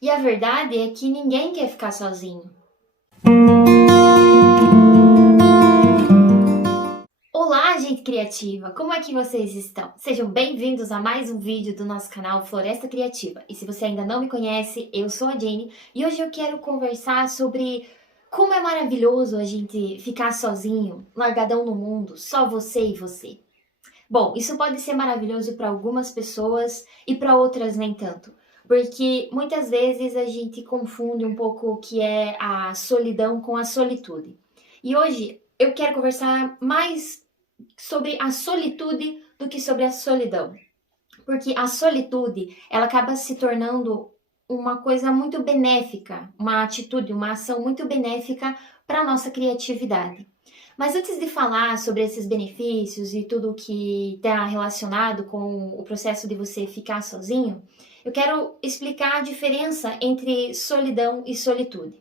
E a verdade é que ninguém quer ficar sozinho. Olá, gente criativa! Como é que vocês estão? Sejam bem-vindos a mais um vídeo do nosso canal Floresta Criativa. E se você ainda não me conhece, eu sou a Jenny e hoje eu quero conversar sobre como é maravilhoso a gente ficar sozinho, largadão no mundo, só você e você. Bom, isso pode ser maravilhoso para algumas pessoas e para outras nem tanto, porque muitas vezes a gente confunde um pouco o que é a solidão com a solitude. E hoje eu quero conversar mais sobre a solitude do que sobre a solidão, porque a solitude ela acaba se tornando uma coisa muito benéfica, uma atitude, uma ação muito benéfica para a nossa criatividade. Mas antes de falar sobre esses benefícios e tudo que está relacionado com o processo de você ficar sozinho, eu quero explicar a diferença entre solidão e solitude.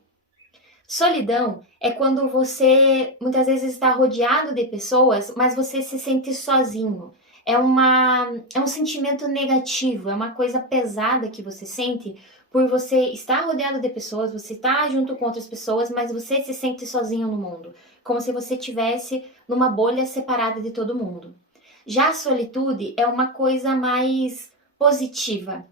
Solidão é quando você muitas vezes está rodeado de pessoas, mas você se sente sozinho. É um sentimento negativo, é uma coisa pesada que você sente por você estar rodeado de pessoas, você está junto com outras pessoas, mas você se sente sozinho no mundo, como se você estivesse numa bolha separada de todo mundo. Já a solitude é uma coisa mais positiva,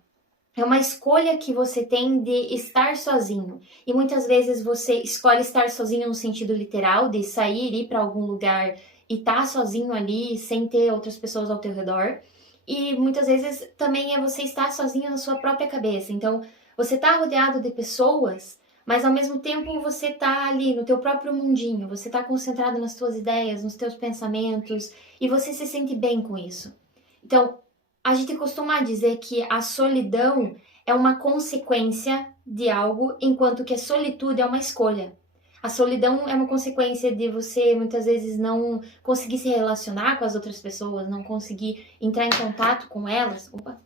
é uma escolha que você tem de estar sozinho. E muitas vezes você escolhe estar sozinho no sentido literal, de sair, ir para algum lugar e estar sozinho ali, sem ter outras pessoas ao teu redor. E muitas vezes também é você estar sozinho na sua própria cabeça. Então, você está rodeado de pessoas, mas ao mesmo tempo você está ali no teu próprio mundinho. Você está concentrado nas tuas ideias, nos teus pensamentos, e você se sente bem com isso. Então, a gente costuma dizer que a solidão é uma consequência de algo, enquanto que a solitude é uma escolha. A solidão é uma consequência de você muitas vezes não conseguir se relacionar com as outras pessoas, não conseguir entrar em contato com elas. Opa.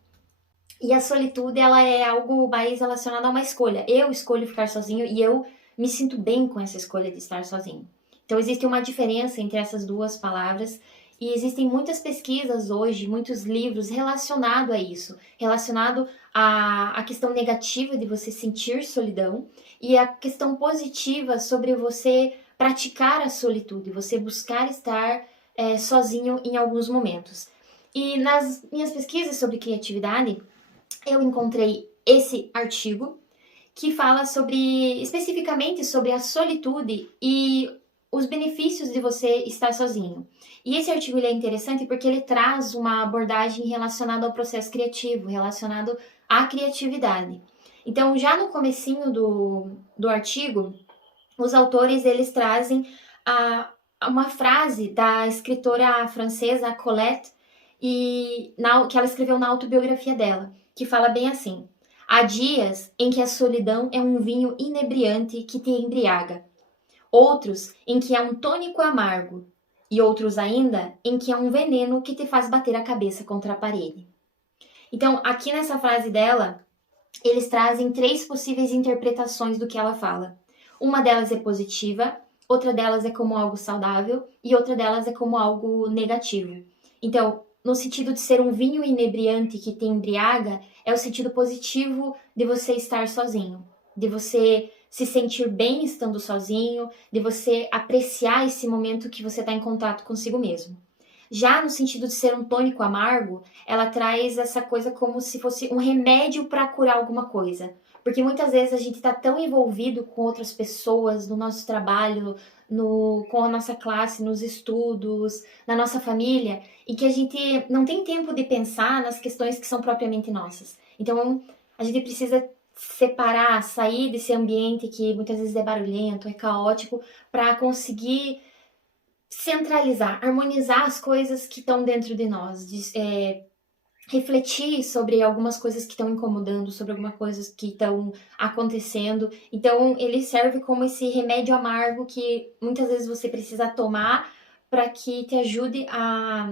E a solitude, ela é algo mais relacionado a uma escolha. Eu escolho ficar sozinho e eu me sinto bem com essa escolha de estar sozinho. Então existe uma diferença entre essas duas palavras e existem muitas pesquisas hoje, muitos livros relacionados a isso, relacionado à questão negativa de você sentir solidão e a questão positiva sobre você praticar a solitude, você buscar estar sozinho em alguns momentos. E nas minhas pesquisas sobre criatividade, eu encontrei esse artigo que fala sobre especificamente sobre a solitude e os benefícios de você estar sozinho. E esse artigo ele é interessante porque ele traz uma abordagem relacionada ao processo criativo, relacionado à criatividade. Então, já no comecinho do artigo, os autores eles trazem uma frase da escritora francesa Colette que ela escreveu na autobiografia dela, que fala bem assim: há dias em que a solidão é um vinho inebriante que te embriaga, outros em que é um tônico amargo, e outros ainda em que é um veneno que te faz bater a cabeça contra a parede. Então, aqui nessa frase dela, eles trazem três possíveis interpretações do que ela fala. Uma delas é positiva, outra delas é como algo saudável e outra delas é como algo negativo. Então, no sentido de ser um vinho inebriante que te embriaga, é o sentido positivo de você estar sozinho, de você se sentir bem estando sozinho, de você apreciar esse momento que você está em contato consigo mesmo. Já no sentido de ser um tônico amargo, ela traz essa coisa como se fosse um remédio para curar alguma coisa. Porque muitas vezes a gente está tão envolvido com outras pessoas, no nosso trabalho, com a nossa classe, nos estudos, na nossa família, e que a gente não tem tempo de pensar nas questões que são propriamente nossas. Então, a gente precisa separar, sair desse ambiente que muitas vezes é barulhento, é caótico, para conseguir centralizar, harmonizar as coisas que estão dentro de nós, refletir sobre algumas coisas que estão incomodando, sobre algumas coisas que estão acontecendo. Então, ele serve como esse remédio amargo que muitas vezes você precisa tomar para que te ajude a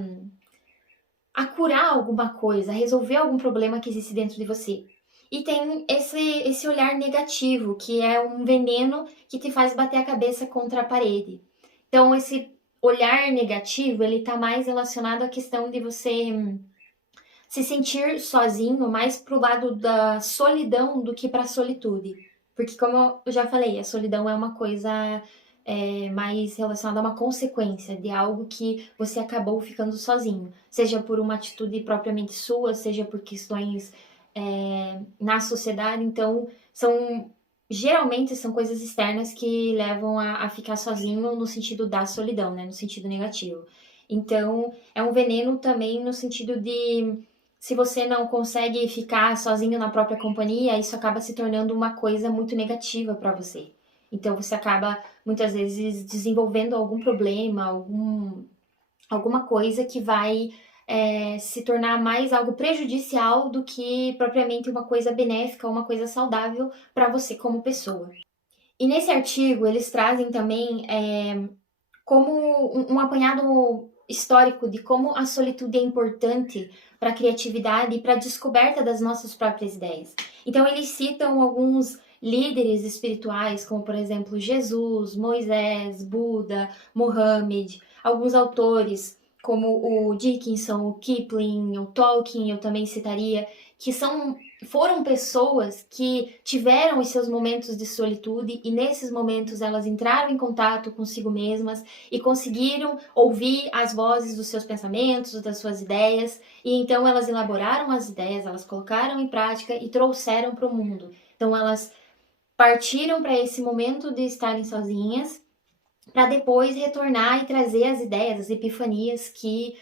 curar alguma coisa, a resolver algum problema que existe dentro de você. E tem esse olhar negativo, que é um veneno que te faz bater a cabeça contra a parede. Então, esse olhar negativo, ele tá mais relacionado à questão de você se sentir sozinho mais pro lado da solidão do que pra solitude. Porque, como eu já falei, a solidão é uma coisa mais relacionada a uma consequência de algo que você acabou ficando sozinho. Seja por uma atitude propriamente sua, seja por questões na sociedade. Então, geralmente são coisas externas que levam a ficar sozinho no sentido da solidão, né? No sentido negativo. Então, é um veneno também no sentido de se você não consegue ficar sozinho na própria companhia, isso acaba se tornando uma coisa muito negativa para você. Então, você acaba muitas vezes desenvolvendo algum problema, alguma coisa que vai se tornar mais algo prejudicial do que propriamente uma coisa benéfica, uma coisa saudável para você como pessoa. E nesse artigo, eles trazem também como um apanhado histórico de como a solitude é importante para a criatividade e para a descoberta das nossas próprias ideias. Então, eles citam alguns líderes espirituais, como por exemplo Jesus, Moisés, Buda, Mohammed, alguns autores como o Dickinson, o Kipling, o Tolkien, eu também citaria, que foram pessoas que tiveram os seus momentos de solitude e nesses momentos elas entraram em contato consigo mesmas e conseguiram ouvir as vozes dos seus pensamentos, das suas ideias, e então elas elaboraram as ideias, elas colocaram em prática e trouxeram para o mundo. Então elas partiram para esse momento de estarem sozinhas, para depois retornar e trazer as ideias, as epifanias que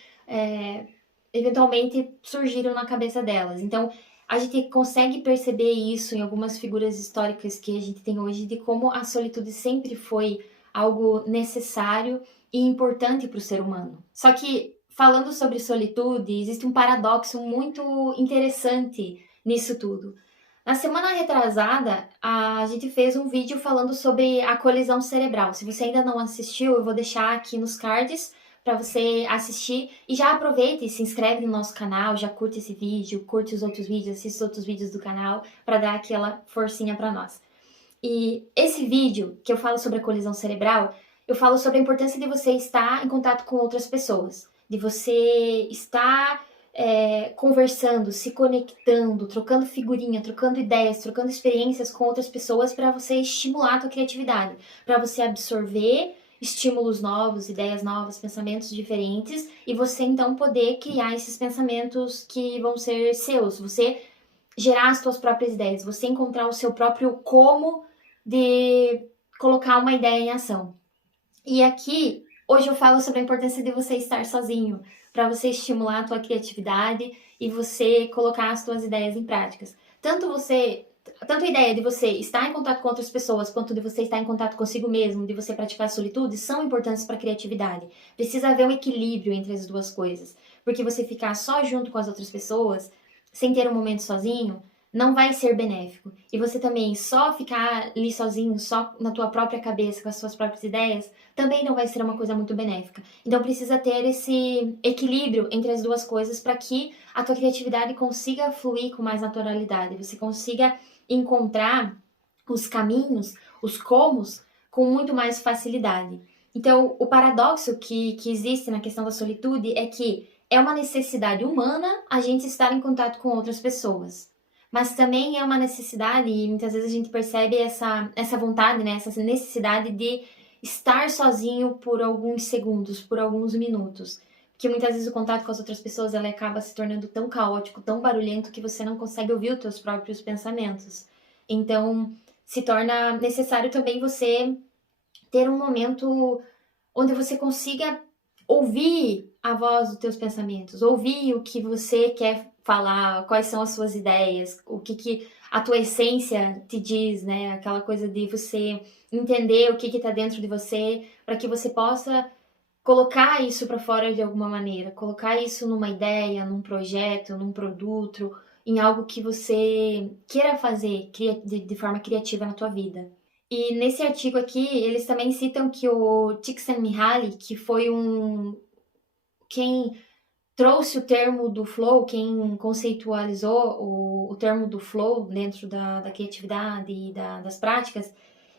eventualmente surgiram na cabeça delas. Então, a gente consegue perceber isso em algumas figuras históricas que a gente tem hoje, de como a solitude sempre foi algo necessário e importante para o ser humano. Só que, falando sobre solitude, existe um paradoxo muito interessante nisso tudo. Na semana retrasada, a gente fez um vídeo falando sobre a colisão cerebral. Se você ainda não assistiu, eu vou deixar aqui nos cards para você assistir. E já aproveita e se inscreve no nosso canal, já curte esse vídeo, curte os outros vídeos, assiste os outros vídeos do canal para dar aquela forcinha para nós. E esse vídeo que eu falo sobre a colisão cerebral, eu falo sobre a importância de você estar em contato com outras pessoas, de você estar conversando, se conectando, trocando figurinha, trocando ideias, trocando experiências com outras pessoas para você estimular a tua criatividade, para você absorver estímulos novos, ideias novas, pensamentos diferentes e você então poder criar esses pensamentos que vão ser seus, você gerar as suas próprias ideias, você encontrar o seu próprio como de colocar uma ideia em ação. E aqui, hoje eu falo sobre a importância de você estar sozinho, para você estimular a tua criatividade e você colocar as tuas ideias em práticas. Tanto a ideia de você estar em contato com outras pessoas, quanto de você estar em contato consigo mesmo, de você praticar a solitude, são importantes para a criatividade. Precisa haver um equilíbrio entre as duas coisas, porque você ficar só junto com as outras pessoas, sem ter um momento sozinho, não vai ser benéfico. E você também só ficar ali sozinho, só na tua própria cabeça, com as suas próprias ideias, também não vai ser uma coisa muito benéfica. Então precisa ter esse equilíbrio entre as duas coisas para que a tua criatividade consiga fluir com mais naturalidade, você consiga encontrar os caminhos, os comos, com muito mais facilidade. Então, o paradoxo que existe na questão da solitude é que é uma necessidade humana a gente estar em contato com outras pessoas. Mas também é uma necessidade, e muitas vezes a gente percebe essa vontade, né, essa necessidade de estar sozinho por alguns segundos, por alguns minutos. Porque muitas vezes o contato com as outras pessoas ela acaba se tornando tão caótico, tão barulhento, que você não consegue ouvir os teus próprios pensamentos. Então, se torna necessário também você ter um momento onde você consiga ouvir a voz dos teus pensamentos, ouvir o que você quer falar, quais são as suas ideias, o que a tua essência te diz, né? Aquela coisa de você entender o que está dentro de você, para que você possa colocar isso para fora de alguma maneira, colocar isso numa ideia, num projeto, num produto, em algo que você queira fazer de forma criativa na tua vida. E nesse artigo aqui, eles também citam que o Csikszentmihalyi, que foi quem trouxe o termo do flow, quem conceitualizou o termo do flow dentro da criatividade e das práticas,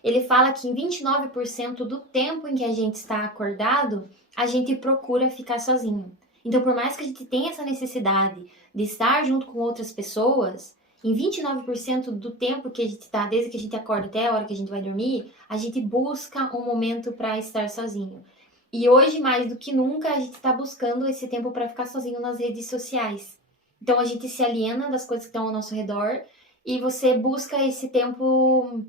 ele fala que em 29% do tempo em que a gente está acordado, a gente procura ficar sozinho. Então, por mais que a gente tenha essa necessidade de estar junto com outras pessoas, em 29% do tempo que a gente tá, desde que a gente acorda até a hora que a gente vai dormir, a gente busca um momento para estar sozinho. E hoje, mais do que nunca, a gente está buscando esse tempo para ficar sozinho nas redes sociais. Então, a gente se aliena das coisas que estão ao nosso redor e você busca esse tempo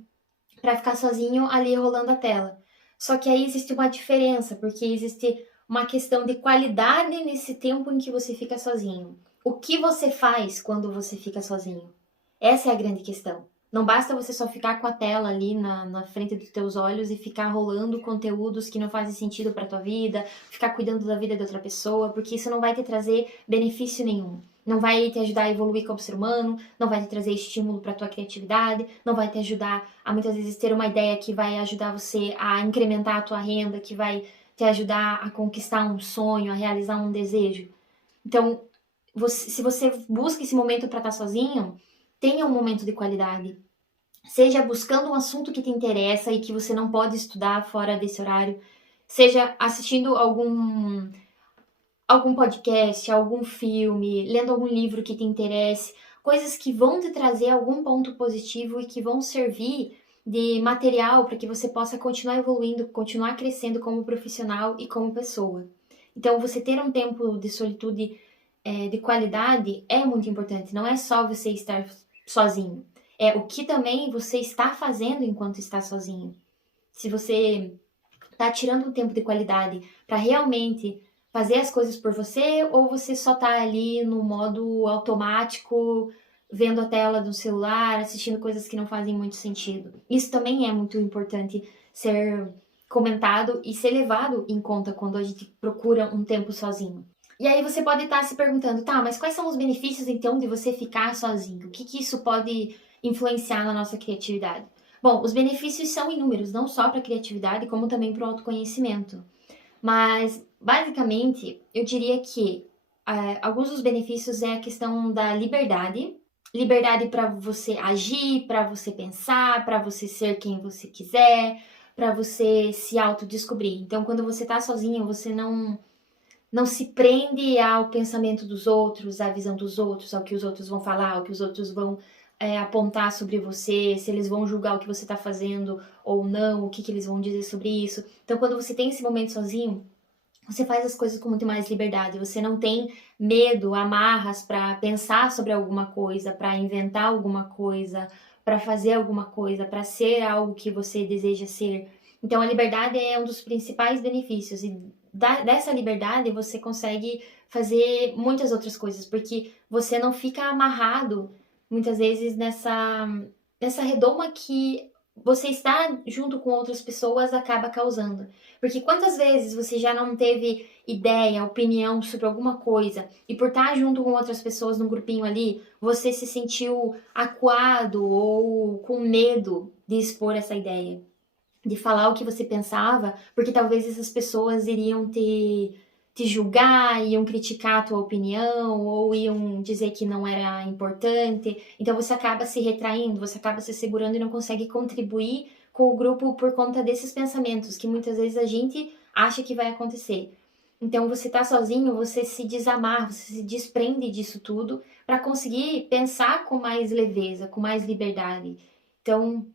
para ficar sozinho ali rolando a tela. Só que aí existe uma diferença, porque existe uma questão de qualidade nesse tempo em que você fica sozinho. O que você faz quando você fica sozinho? Essa é a grande questão. Não basta você só ficar com a tela ali na frente dos teus olhos e ficar rolando conteúdos que não fazem sentido para tua vida, ficar cuidando da vida de outra pessoa, porque isso não vai te trazer benefício nenhum. Não vai te ajudar a evoluir como ser humano, não vai te trazer estímulo para tua criatividade, não vai te ajudar a muitas vezes ter uma ideia que vai ajudar você a incrementar a tua renda, que vai te ajudar a conquistar um sonho, a realizar um desejo. Então, se você busca esse momento para estar sozinho, tenha um momento de qualidade. Seja buscando um assunto que te interessa e que você não pode estudar fora desse horário. Seja assistindo algum podcast, algum filme, lendo algum livro que te interesse. Coisas que vão te trazer algum ponto positivo e que vão servir de material para que você possa continuar evoluindo, continuar crescendo como profissional e como pessoa. Então, você ter um tempo de solitude de qualidade é muito importante. Não é só você estar sozinho. É o que também você está fazendo enquanto está sozinho. Se você está tirando um tempo de qualidade para realmente fazer as coisas por você, ou você só está ali no modo automático, vendo a tela do celular, assistindo coisas que não fazem muito sentido. Isso também é muito importante ser comentado e ser levado em conta quando a gente procura um tempo sozinho. E aí você pode estar se perguntando, tá, mas quais são os benefícios então de você ficar sozinho? O que isso pode influenciar na nossa criatividade? Bom, os benefícios são inúmeros, não só para a criatividade, como também para o autoconhecimento. Mas, basicamente, eu diria que alguns dos benefícios é a questão da liberdade. Liberdade para você agir, para você pensar, para você ser quem você quiser, para você se autodescobrir. Então, quando você está sozinho, você não se prende ao pensamento dos outros, à visão dos outros, ao que os outros vão falar, ao que os outros vão apontar sobre você, se eles vão julgar o que você está fazendo ou não, o que eles vão dizer sobre isso. Então, quando você tem esse momento sozinho, você faz as coisas com muito mais liberdade. Você não tem medo, amarras para pensar sobre alguma coisa, para inventar alguma coisa, para fazer alguma coisa, para ser algo que você deseja ser. Então, a liberdade é um dos principais benefícios. E dessa liberdade você consegue fazer muitas outras coisas, porque você não fica amarrado muitas vezes nessa redoma que você estar junto com outras pessoas acaba causando. Porque quantas vezes você já não teve ideia, opinião sobre alguma coisa e por estar junto com outras pessoas num grupinho ali, você se sentiu acuado ou com medo de expor essa ideia, de falar o que você pensava, porque talvez essas pessoas iriam te julgar, iam criticar a tua opinião, ou iam dizer que não era importante. Então você acaba se retraindo, você acaba se segurando e não consegue contribuir com o grupo por conta desses pensamentos que muitas vezes a gente acha que vai acontecer. Então você tá sozinho, você se desamarra, você se desprende disso tudo para conseguir pensar com mais leveza, com mais liberdade. Então,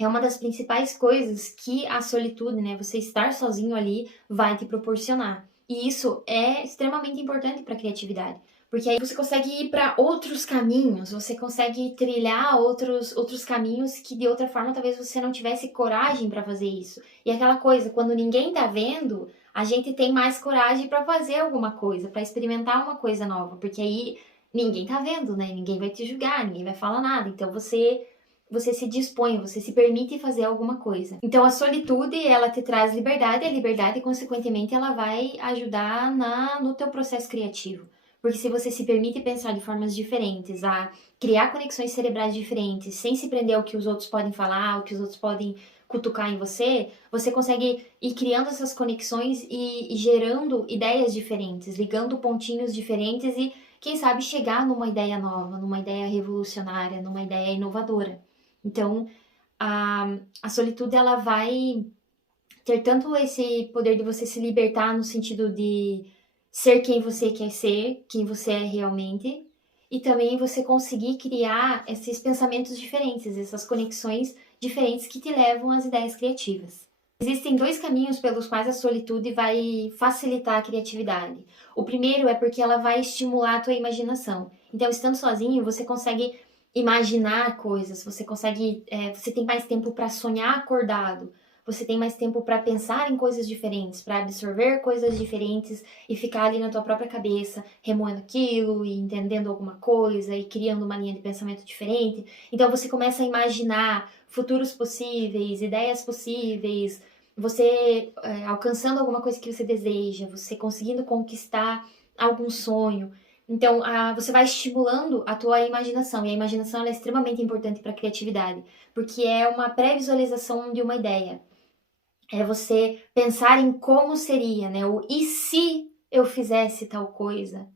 é uma das principais coisas que a solitude, né, você estar sozinho ali, vai te proporcionar. E isso é extremamente importante para a criatividade, porque aí você consegue ir para outros caminhos, você consegue trilhar outros caminhos que de outra forma talvez você não tivesse coragem para fazer isso. E aquela coisa, quando ninguém tá vendo, a gente tem mais coragem para fazer alguma coisa, para experimentar uma coisa nova, porque aí ninguém tá vendo, né? Ninguém vai te julgar, ninguém vai falar nada. Então você se dispõe, você se permite fazer alguma coisa. Então a solitude, ela te traz liberdade, e a liberdade, consequentemente, ela vai ajudar no teu processo criativo. Porque se você se permite pensar de formas diferentes, a criar conexões cerebrais diferentes, sem se prender ao que os outros podem falar, ao que os outros podem cutucar em você, você consegue ir criando essas conexões e gerando ideias diferentes, ligando pontinhos diferentes e, quem sabe, chegar numa ideia nova, numa ideia revolucionária, numa ideia inovadora. Então, a solitude, ela vai ter tanto esse poder de você se libertar no sentido de ser quem você quer ser, quem você é realmente, e também você conseguir criar esses pensamentos diferentes, essas conexões diferentes que te levam às ideias criativas. Existem dois caminhos pelos quais a solitude vai facilitar a criatividade. O primeiro é porque ela vai estimular a tua imaginação. Então, estando sozinho, você consegue imaginar coisas, você tem mais tempo para sonhar acordado, você tem mais tempo para pensar em coisas diferentes, para absorver coisas diferentes e ficar ali na tua própria cabeça, remoendo aquilo e entendendo alguma coisa e criando uma linha de pensamento diferente. Então você começa a imaginar futuros possíveis, ideias possíveis, você alcançando alguma coisa que você deseja, você conseguindo conquistar algum sonho. Então, você vai estimulando a tua imaginação, e a imaginação é extremamente importante para a criatividade, porque é uma pré-visualização de uma ideia. É você pensar em como seria, né? O e se eu fizesse tal coisa?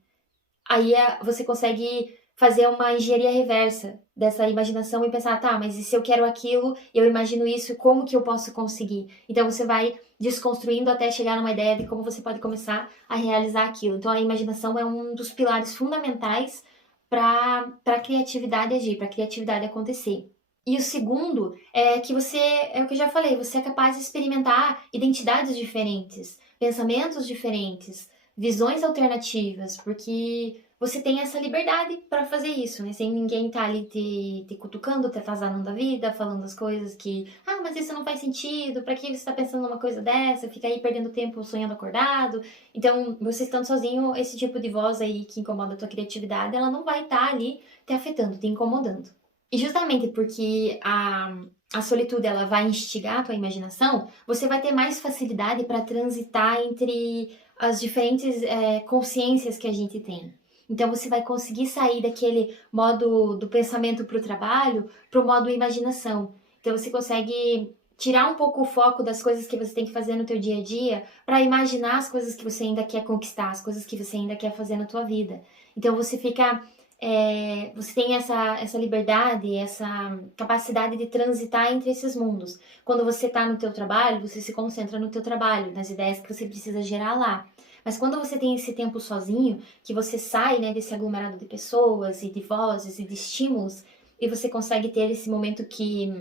Aí você consegue fazer uma engenharia reversa dessa imaginação e pensar, tá, mas e se eu quero aquilo, eu imagino isso, como que eu posso conseguir? Então você vai desconstruindo até chegar numa ideia de como você pode começar a realizar aquilo. Então a imaginação é um dos pilares fundamentais para a criatividade agir, para a criatividade acontecer. E o segundo é que é o que eu já falei, você é capaz de experimentar identidades diferentes, pensamentos diferentes, visões alternativas, porque você tem essa liberdade para fazer isso, né? Sem ninguém estar ali te cutucando, te atazanando da vida, falando as coisas que, mas isso não faz sentido, para que você está pensando numa coisa dessa, fica aí perdendo tempo sonhando acordado. Então, você estando sozinho, esse tipo de voz aí que incomoda a tua criatividade, ela não vai estar ali te afetando, te incomodando. E justamente porque a solitude ela vai instigar a tua imaginação, você vai ter mais facilidade para transitar entre as diferentes consciências que a gente tem. Então você vai conseguir sair daquele modo do pensamento para o trabalho para o modo imaginação. Então você consegue tirar um pouco o foco das coisas que você tem que fazer no teu dia a dia para imaginar as coisas que você ainda quer conquistar, as coisas que você ainda quer fazer na tua vida. Então você tem essa liberdade, essa capacidade de transitar entre esses mundos. Quando você está no teu trabalho, você se concentra no teu trabalho, nas ideias que você precisa gerar lá. Mas quando você tem esse tempo sozinho, que você sai, né, desse aglomerado de pessoas e de vozes e de estímulos, e você consegue ter esse momento que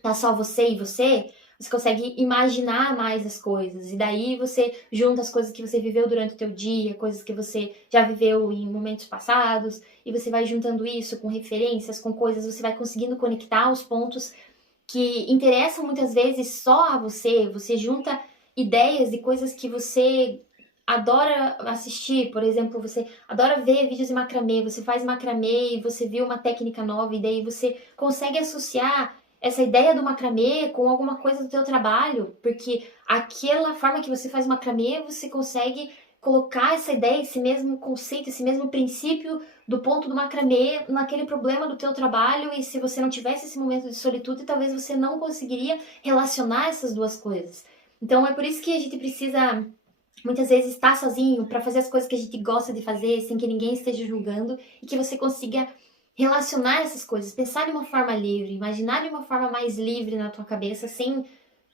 tá só você e você consegue imaginar mais as coisas. E daí você junta as coisas que você viveu durante o teu dia, coisas que você já viveu em momentos passados, e você vai juntando isso com referências, com coisas, você vai conseguindo conectar os pontos que interessam muitas vezes só a você. Você junta ideias de coisas que você adora assistir, por exemplo, você adora ver vídeos de macramê, você faz macramê e você viu uma técnica nova e daí você consegue associar essa ideia do macramê com alguma coisa do teu trabalho, porque aquela forma que você faz macramê, você consegue colocar essa ideia, esse mesmo conceito, esse mesmo princípio do ponto do macramê naquele problema do teu trabalho, e se você não tivesse esse momento de solitude, talvez você não conseguiria relacionar essas duas coisas. Então é por isso que a gente precisa muitas vezes estar sozinho para fazer as coisas que a gente gosta de fazer, sem que ninguém esteja julgando, e que você consiga relacionar essas coisas, pensar de uma forma livre, imaginar de uma forma mais livre na tua cabeça, sem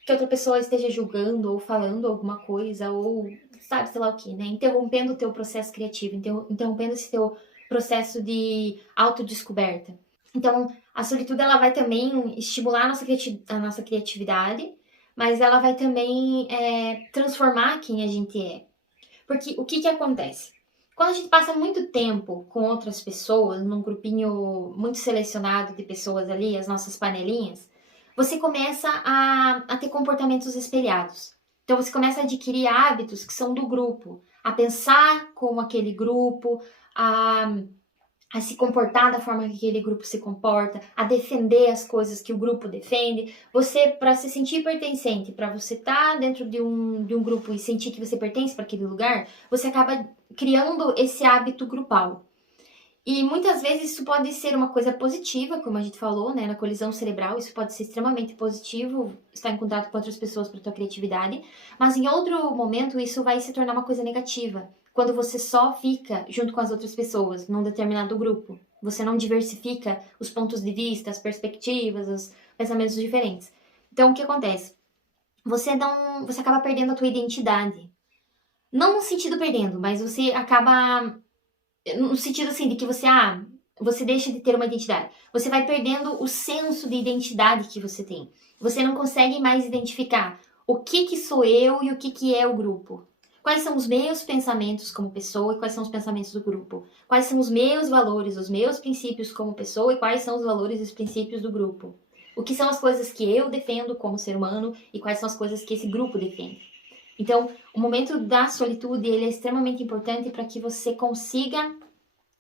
que outra pessoa esteja julgando ou falando alguma coisa, ou sabe, sei lá o que, né? Interrompendo o teu processo criativo, interrompendo esse teu processo de autodescoberta. Então, a solitude, ela vai também estimular a nossa criatividade, mas ela vai também transformar quem a gente é. Porque o que acontece? Quando a gente passa muito tempo com outras pessoas, num grupinho muito selecionado de pessoas ali, as nossas panelinhas, você começa a ter comportamentos espelhados. Então você começa a adquirir hábitos que são do grupo, a pensar como aquele grupo, a se comportar da forma que aquele grupo se comporta, a defender as coisas que o grupo defende. Você, para se sentir pertencente, para você estar dentro de um grupo e sentir que você pertence para aquele lugar, você acaba criando esse hábito grupal. E muitas vezes isso pode ser uma coisa positiva, como a gente falou, né, na colisão cerebral, isso pode ser extremamente positivo, estar em contato com outras pessoas para tua criatividade, mas em outro momento isso vai se tornar uma coisa negativa, quando você só fica junto com as outras pessoas num determinado grupo. Você não diversifica os pontos de vista, as perspectivas, os pensamentos diferentes. Então o que acontece? Você acaba perdendo a tua identidade. Não no sentido perdendo, mas você acaba no sentido assim de que você deixa de ter uma identidade. Você vai perdendo o senso de identidade que você tem. Você não consegue mais identificar o que sou eu e o que é o grupo. Quais são os meus pensamentos como pessoa e quais são os pensamentos do grupo? Quais são os meus valores, os meus princípios como pessoa e quais são os valores e os princípios do grupo? O que são as coisas que eu defendo como ser humano e quais são as coisas que esse grupo defende? Então, o momento da solitude ele é extremamente importante para que você consiga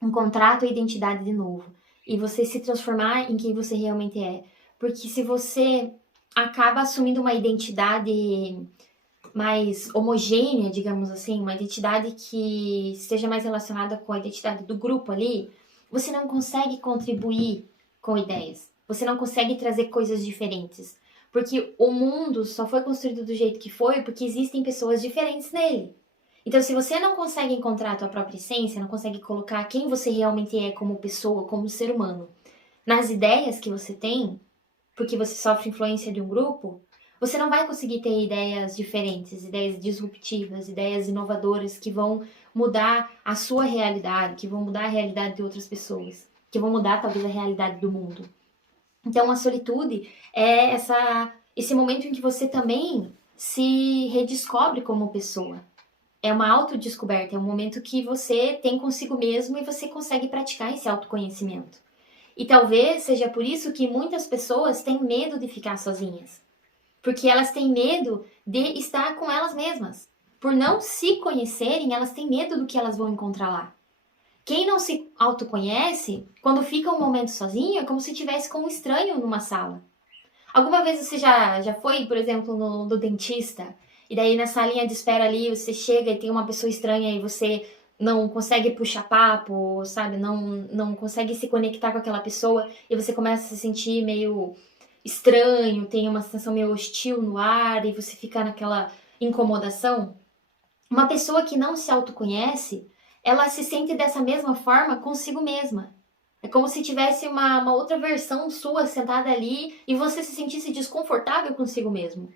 encontrar a tua identidade de novo e você se transformar em quem você realmente é. Porque se você acaba assumindo uma identidade mais homogênea, digamos assim, uma identidade que esteja mais relacionada com a identidade do grupo ali, você não consegue contribuir com ideias. Você não consegue trazer coisas diferentes. Porque o mundo só foi construído do jeito que foi porque existem pessoas diferentes nele. Então, se você não consegue encontrar a tua própria essência, não consegue colocar quem você realmente é como pessoa, como ser humano, nas ideias que você tem, porque você sofre influência de um grupo, você não vai conseguir ter ideias diferentes, ideias disruptivas, ideias inovadoras que vão mudar a sua realidade, que vão mudar a realidade de outras pessoas, que vão mudar talvez a realidade do mundo. Então, a solitude é esse momento em que você também se redescobre como pessoa. É uma autodescoberta, é um momento que você tem consigo mesmo e você consegue praticar esse autoconhecimento. E talvez seja por isso que muitas pessoas têm medo de ficar sozinhas. Porque elas têm medo de estar com elas mesmas. Por não se conhecerem, elas têm medo do que elas vão encontrar lá. Quem não se autoconhece, quando fica um momento sozinho, é como se estivesse com um estranho numa sala. Alguma vez você já foi, por exemplo, no dentista, e daí na salinha de espera ali, você chega e tem uma pessoa estranha e você não consegue puxar papo, sabe? Não consegue se conectar com aquela pessoa e você começa a se sentir meio estranho, tem uma sensação meio hostil no ar e você fica naquela incomodação. Uma pessoa que não se autoconhece, ela se sente dessa mesma forma consigo mesma. É como se tivesse uma outra versão sua sentada ali e você se sentisse desconfortável consigo mesmo.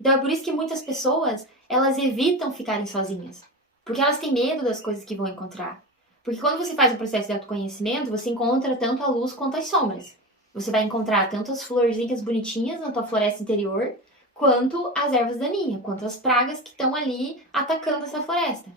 Então é por isso que muitas pessoas, elas evitam ficarem sozinhas. Porque elas têm medo das coisas que vão encontrar. Porque quando você faz o processo de autoconhecimento, você encontra tanto a luz quanto as sombras. Você vai encontrar tanto as florzinhas bonitinhas na tua floresta interior, quanto as ervas daninhas, quanto as pragas que estão ali atacando essa floresta.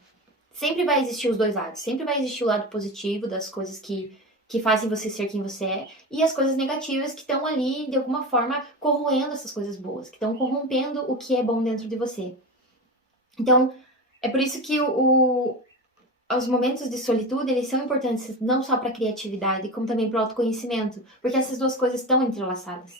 Sempre vai existir os dois lados. Sempre vai existir o lado positivo das coisas que fazem você ser quem você é, e as coisas negativas que estão ali, de alguma forma, corroendo essas coisas boas, que estão corrompendo o que é bom dentro de você. Então, é por isso que os momentos de solitude, eles são importantes não só para a criatividade, como também para o autoconhecimento, porque essas duas coisas estão entrelaçadas.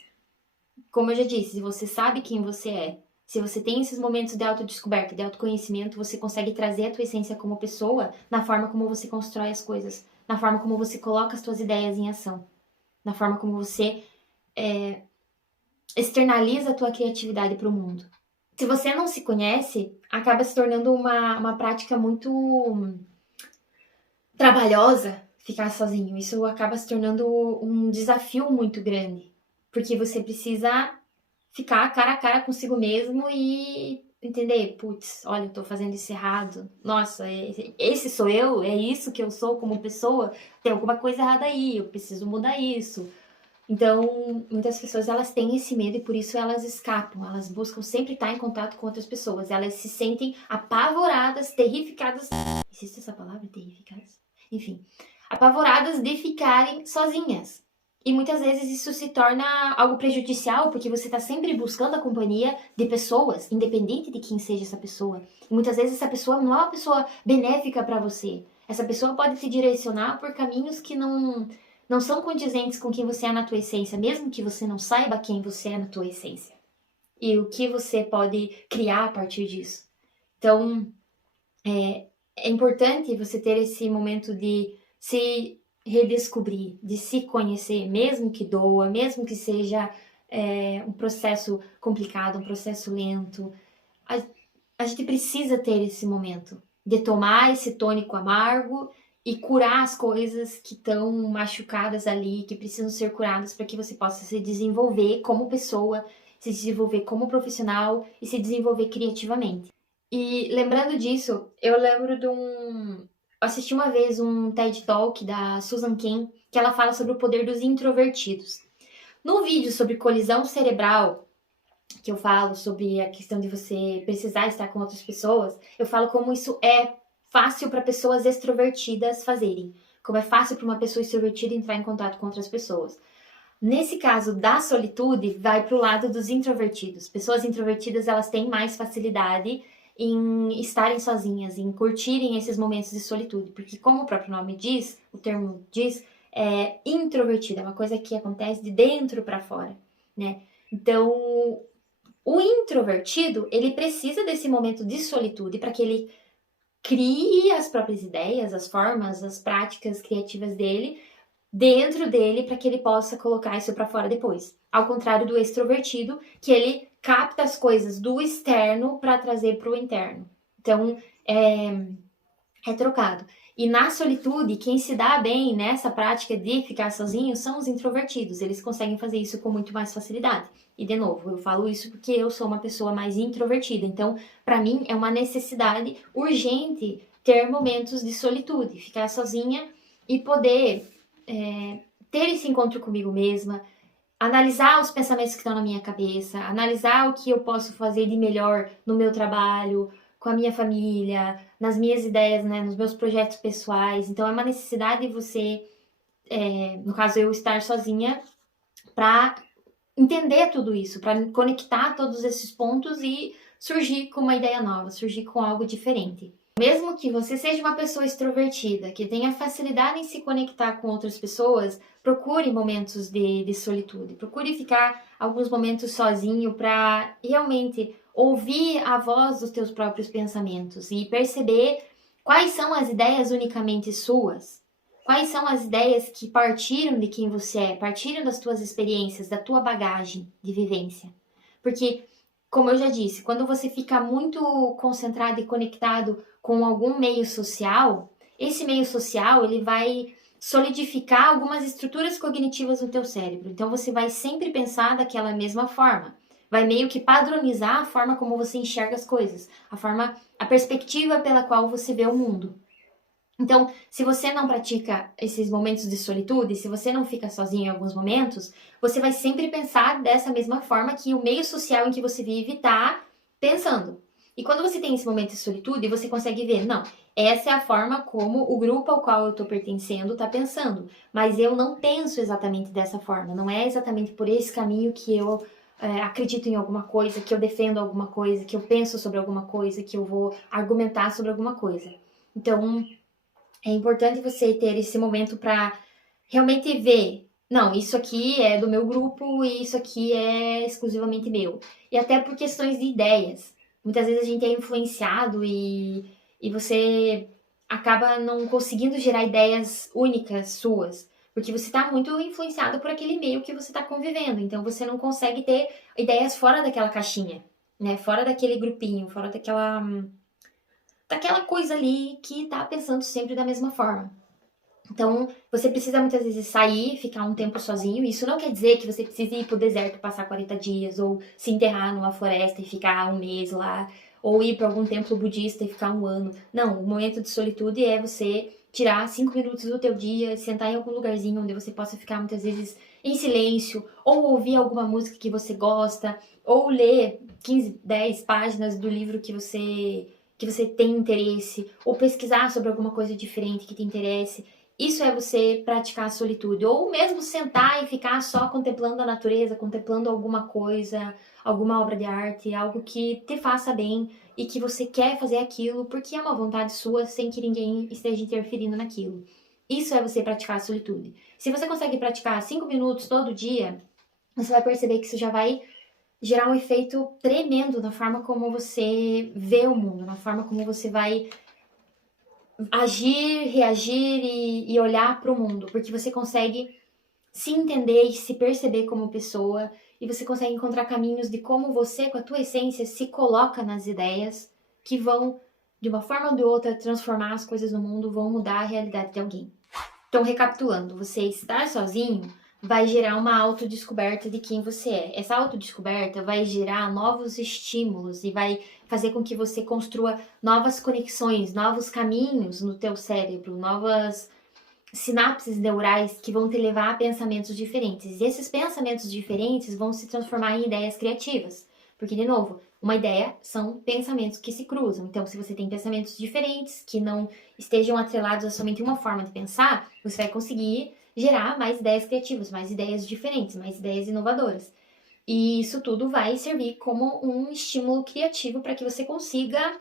Como eu já disse, se você sabe quem você é, se você tem esses momentos de autodescoberta, de autoconhecimento, você consegue trazer a tua essência como pessoa na forma como você constrói as coisas, na forma como você coloca as suas ideias em ação, na forma como você externaliza a tua criatividade para o mundo. Se você não se conhece, acaba se tornando uma prática muito trabalhosa ficar sozinho. Isso acaba se tornando um desafio muito grande, porque você precisa ficar cara a cara consigo mesmo e entender, putz, olha, eu tô fazendo isso errado. Nossa, esse sou eu? É isso que eu sou como pessoa? Tem alguma coisa errada aí, eu preciso mudar isso. Então, muitas pessoas, elas têm esse medo e por isso elas escapam. Elas buscam sempre estar em contato com outras pessoas. Elas se sentem apavoradas, terrificadas. Existe essa palavra, terrificadas? Enfim, apavoradas de ficarem sozinhas. E muitas vezes isso se torna algo prejudicial, porque você está sempre buscando a companhia de pessoas, independente de quem seja essa pessoa. E muitas vezes essa pessoa não é uma pessoa benéfica para você. Essa pessoa pode te direcionar por caminhos que não são condizentes com quem você é na tua essência, mesmo que você não saiba quem você é na tua essência. E o que você pode criar a partir disso. Então, é importante você ter esse momento de se redescobrir, de se conhecer, mesmo que doa, mesmo que seja um processo complicado, um processo lento. A gente precisa ter esse momento de tomar esse tônico amargo e curar as coisas que estão machucadas ali, que precisam ser curadas para que você possa se desenvolver como pessoa, se desenvolver como profissional e se desenvolver criativamente. E lembrando disso, eu lembro de assisti uma vez um TED Talk da Susan Cain, que ela fala sobre o poder dos introvertidos. No vídeo sobre colisão cerebral, que eu falo sobre a questão de você precisar estar com outras pessoas, eu falo como isso é fácil para pessoas extrovertidas fazerem, como é fácil para uma pessoa extrovertida entrar em contato com outras pessoas. Nesse caso da solitude, vai para o lado dos introvertidos. Pessoas introvertidas, elas têm mais facilidade em estarem sozinhas, em curtirem esses momentos de solitude, porque como o próprio nome diz, o termo diz, é introvertida, é uma coisa que acontece de dentro para fora, né? Então, o introvertido, ele precisa desse momento de solitude para que ele crie as próprias ideias, as formas, as práticas criativas dele, dentro dele, para que ele possa colocar isso para fora depois. Ao contrário do extrovertido, que ele capta as coisas do externo para trazer para o interno. Então, é trocado. E na solitude, quem se dá bem nessa prática de ficar sozinho são os introvertidos. Eles conseguem fazer isso com muito mais facilidade. E, de novo, eu falo isso porque eu sou uma pessoa mais introvertida. Então, para mim, é uma necessidade urgente ter momentos de solitude, ficar sozinha e poder ter esse encontro comigo mesma, analisar os pensamentos que estão na minha cabeça, analisar o que eu posso fazer de melhor no meu trabalho, com a minha família, nas minhas ideias, né, nos meus projetos pessoais. Então, é uma necessidade de você, no caso eu, estar sozinha para entender tudo isso, para conectar todos esses pontos e surgir com uma ideia nova, surgir com algo diferente. Mesmo que você seja uma pessoa extrovertida, que tenha facilidade em se conectar com outras pessoas, procure momentos de solitude. Procure ficar alguns momentos sozinho para realmente ouvir a voz dos teus próprios pensamentos e perceber quais são as ideias unicamente suas. Quais são as ideias que partiram de quem você é, partiram das tuas experiências, da tua bagagem de vivência. Porque, como eu já disse, quando você fica muito concentrado e conectado com algum meio social, esse meio social ele vai solidificar algumas estruturas cognitivas no teu cérebro. Então você vai sempre pensar daquela mesma forma. Vai meio que padronizar a forma como você enxerga as coisas, a perspectiva pela qual você vê o mundo. Então, se você não pratica esses momentos de solitude, se você não fica sozinho em alguns momentos, você vai sempre pensar dessa mesma forma que o meio social em que você vive está pensando. E quando você tem esse momento de solitude, você consegue ver, não, essa é a forma como o grupo ao qual eu estou pertencendo está pensando. Mas eu não penso exatamente dessa forma, não é exatamente por esse caminho que eu acredito em alguma coisa, que eu defendo alguma coisa, que eu penso sobre alguma coisa, que eu vou argumentar sobre alguma coisa. Então, é importante você ter esse momento para realmente ver, não, isso aqui é do meu grupo e isso aqui é exclusivamente meu. E até por questões de ideias. Muitas vezes a gente é influenciado e você acaba não conseguindo gerar ideias únicas suas. Porque você está muito influenciado por aquele meio que você está convivendo. Então você não consegue ter ideias fora daquela caixinha, né? Fora daquele grupinho, fora daquela coisa ali que tá pensando sempre da mesma forma. Então, você precisa muitas vezes sair, ficar um tempo sozinho. Isso não quer dizer que você precise ir pro deserto passar 40 dias, ou se enterrar numa floresta e ficar um mês lá, ou ir para algum templo budista e ficar um ano. Não, o momento de solitude é você tirar 5 minutos do teu dia, sentar em algum lugarzinho onde você possa ficar muitas vezes em silêncio, ou ouvir alguma música que você gosta, ou ler 15, 10 páginas do livro que você tem interesse, ou pesquisar sobre alguma coisa diferente que te interesse. Isso é você praticar a solitude. Ou mesmo sentar e ficar só contemplando a natureza, contemplando alguma coisa, alguma obra de arte, algo que te faça bem e que você quer fazer aquilo porque é uma vontade sua, sem que ninguém esteja interferindo naquilo. Isso é você praticar a solitude. Se você consegue praticar 5 minutos todo dia, você vai perceber que isso já vai gerar um efeito tremendo na forma como você vê o mundo, na forma como você vai agir, reagir e olhar para o mundo, porque você consegue se entender e se perceber como pessoa e você consegue encontrar caminhos de como você, com a tua essência, se coloca nas ideias que vão, de uma forma ou de outra, transformar as coisas no mundo, vão mudar a realidade de alguém. Então, recapitulando, você estar sozinho vai gerar uma autodescoberta de quem você é. Essa autodescoberta vai gerar novos estímulos e vai fazer com que você construa novas conexões, novos caminhos no teu cérebro, novas sinapses neurais que vão te levar a pensamentos diferentes. E esses pensamentos diferentes vão se transformar em ideias criativas. Porque, de novo, uma ideia são pensamentos que se cruzam. Então, se você tem pensamentos diferentes, que não estejam atrelados a somente uma forma de pensar, você vai conseguir gerar mais ideias criativas, mais ideias diferentes, mais ideias inovadoras. E isso tudo vai servir como um estímulo criativo para que você consiga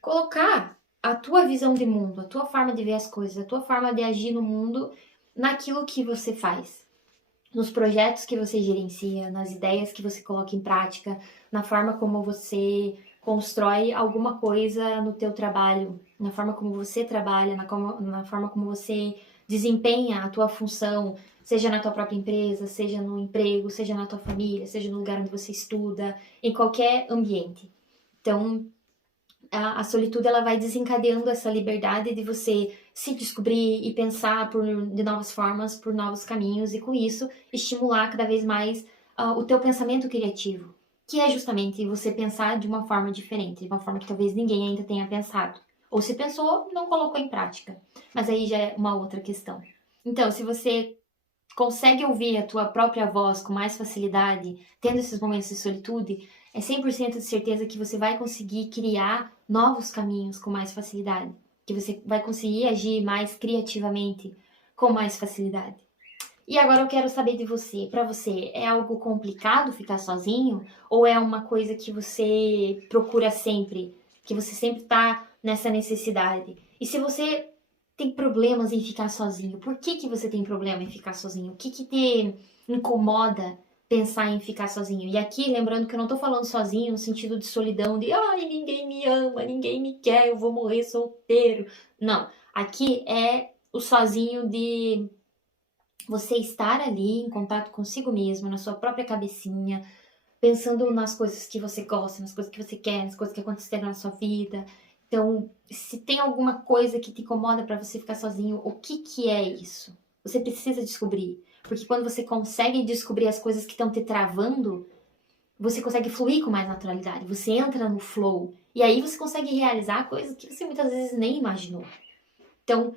colocar a tua visão de mundo, a tua forma de ver as coisas, a tua forma de agir no mundo, naquilo que você faz, nos projetos que você gerencia, nas ideias que você coloca em prática, na forma como você constrói alguma coisa no teu trabalho, na forma como você trabalha, na forma como você desempenha a tua função, seja na tua própria empresa, seja no emprego, seja na tua família, seja no lugar onde você estuda, em qualquer ambiente. Então, a solitude ela vai desencadeando essa liberdade de você se descobrir e pensar de novas formas, por novos caminhos e com isso estimular cada vez mais o teu pensamento criativo, que é justamente você pensar de uma forma diferente, de uma forma que talvez ninguém ainda tenha pensado. Ou se pensou, não colocou em prática. Mas aí já é uma outra questão. Então, se você consegue ouvir a tua própria voz com mais facilidade, tendo esses momentos de solitude, é 100% de certeza que você vai conseguir criar novos caminhos com mais facilidade, que você vai conseguir agir mais criativamente com mais facilidade. E agora eu quero saber de você, para você, é algo complicado ficar sozinho ou é uma coisa que você procura sempre, que você sempre tá nessa necessidade? E se você tem problemas em ficar sozinho, por que você tem problema em ficar sozinho? O que te incomoda pensar em ficar sozinho? E aqui, lembrando que eu não tô falando sozinho no sentido de solidão, de ai, ninguém me ama, ninguém me quer, eu vou morrer solteiro. Não, aqui é o sozinho de você estar ali em contato consigo mesmo, na sua própria cabecinha, pensando nas coisas que você gosta, nas coisas que você quer, nas coisas que aconteceram na sua vida. Então, se tem alguma coisa que te incomoda para você ficar sozinho, o que é isso? Você precisa descobrir. Porque quando você consegue descobrir as coisas que estão te travando, você consegue fluir com mais naturalidade. Você entra no flow. E aí você consegue realizar coisas que você muitas vezes nem imaginou. Então,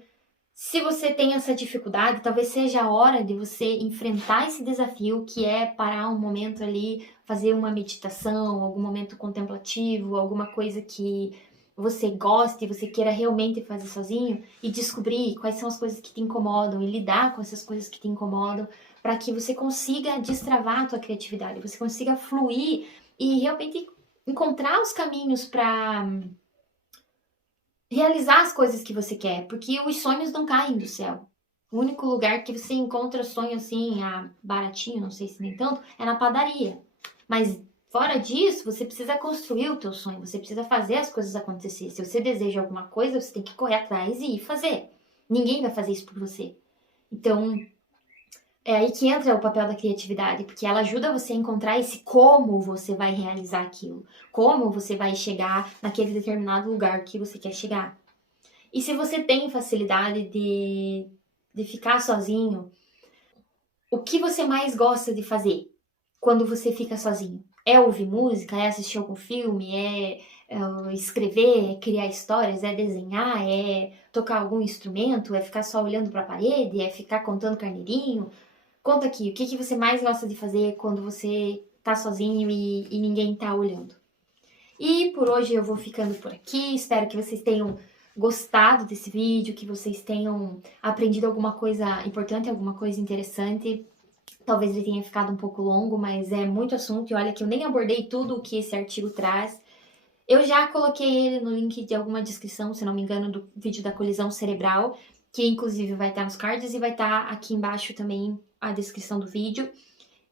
se você tem essa dificuldade, talvez seja a hora de você enfrentar esse desafio, que é parar um momento ali, fazer uma meditação, algum momento contemplativo, alguma coisa que você goste, você queira realmente fazer sozinho e descobrir quais são as coisas que te incomodam e lidar com essas coisas que te incomodam, para que você consiga destravar a tua criatividade, você consiga fluir e realmente encontrar os caminhos para realizar as coisas que você quer, porque os sonhos não caem do céu. O único lugar que você encontra sonho assim, baratinho, não sei se nem tanto, é na padaria. Mas fora disso, você precisa construir o teu sonho, você precisa fazer as coisas acontecer. Se você deseja alguma coisa, você tem que correr atrás e ir fazer. Ninguém vai fazer isso por você. Então, é aí que entra o papel da criatividade, porque ela ajuda você a encontrar esse como você vai realizar aquilo, como você vai chegar naquele determinado lugar que você quer chegar. E se você tem facilidade de ficar sozinho, o que você mais gosta de fazer quando você fica sozinho? É ouvir música? É assistir algum filme? É escrever? É criar histórias? É desenhar? É tocar algum instrumento? É ficar só olhando para a parede? É ficar contando carneirinho? Conta aqui, o que você mais gosta de fazer quando você tá sozinho e ninguém tá olhando? E por hoje eu vou ficando por aqui. Espero que vocês tenham gostado desse vídeo, que vocês tenham aprendido alguma coisa importante, alguma coisa interessante. Talvez ele tenha ficado um pouco longo, mas é muito assunto e olha que eu nem abordei tudo o que esse artigo traz. Eu já coloquei ele no link de alguma descrição, se não me engano, do vídeo da colisão cerebral, que inclusive vai estar nos cards e vai estar aqui embaixo também a descrição do vídeo.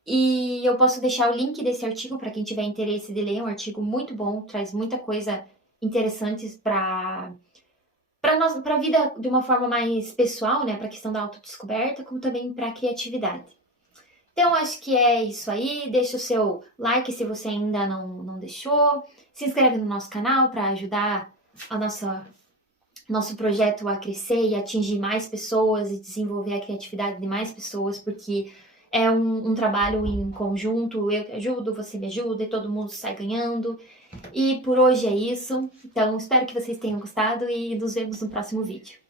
E eu posso deixar o link desse artigo para quem tiver interesse de ler, é um artigo muito bom, traz muita coisa interessante para a vida de uma forma mais pessoal, né, para a questão da autodescoberta, como também para a criatividade. Então, acho que é isso aí. Deixa o seu like se você ainda não deixou. Se inscreve no nosso canal para ajudar a nossa nosso projeto a crescer e atingir mais pessoas e desenvolver a criatividade de mais pessoas, porque é um trabalho em conjunto, eu te ajudo, você me ajuda e todo mundo sai ganhando. E por hoje é isso, então espero que vocês tenham gostado e nos vemos no próximo vídeo.